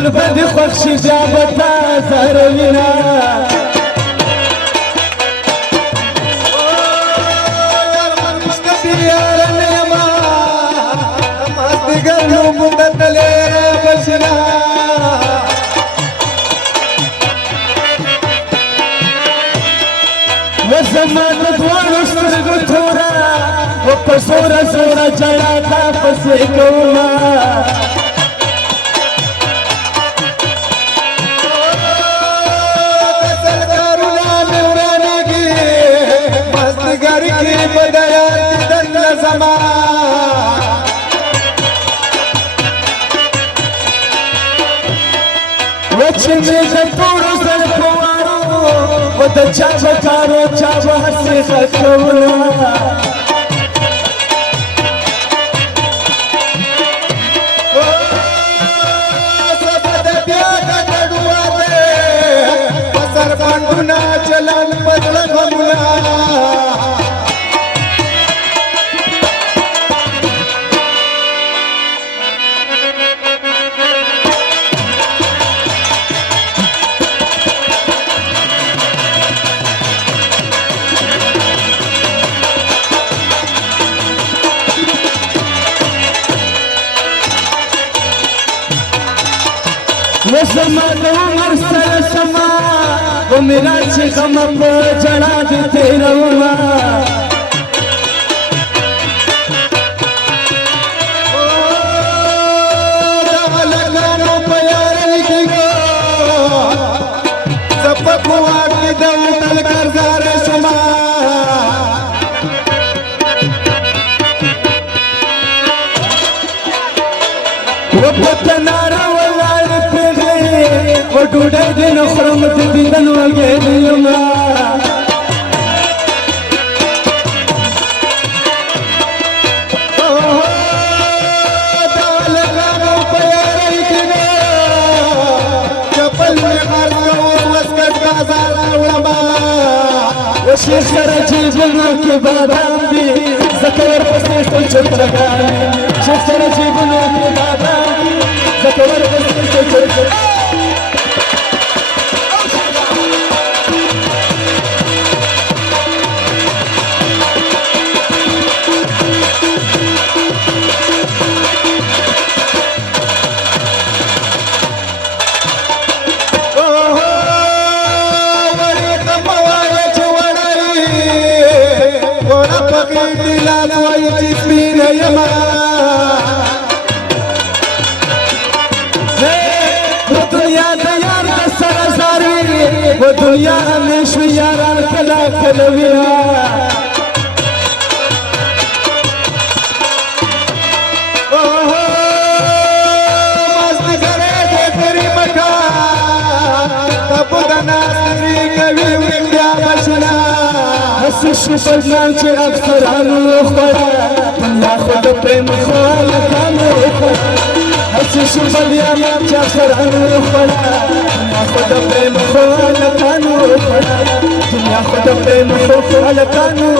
بل بدي خوش جابتا زهروینا قالوا مبدل يا بشنا وزمان دوار سترګو تورا او پسورا سورا جړا تا پسې کوما سرکارونه نورانګي مستګر کې بدایا دل زمان وچه میزه پورو سر پوارو و دا چا بکارو چا بحثی خطونا سبا دا بیادا کڑوا دے بسر پانڈونا چلان بدل غمنا وسما عمر سر سما و میرا چې غم په جړا دې تیروا دا لګانو په یار لیکو سپکو اټ دې تل کارزار سما و پتنارا وډوډۍ دې نه خورم د دیدن وګېدې یما دا لګانو په یارۍ کې چپل مې خرڅ کړو وسکټ بازار راوړمه و شیخ سره جیبونو کې بادام دي ځکه ورپسې ټول چرچګان شیخ سره جیبونو کې بادام دي ځکه ورپسې ټول چرچګان و دنیا همیشه یاران کلا کلویا مازدیګرې دې تیری مکا تب د ناصری کوي ویندا بشنا هس شو پرځان چې افسرانو خورا دنیا خود پریم خواله کانو هس شو بلیان چې افسرانو خورا خود پریم خواله کانو دنیا خود پریم خواله کانو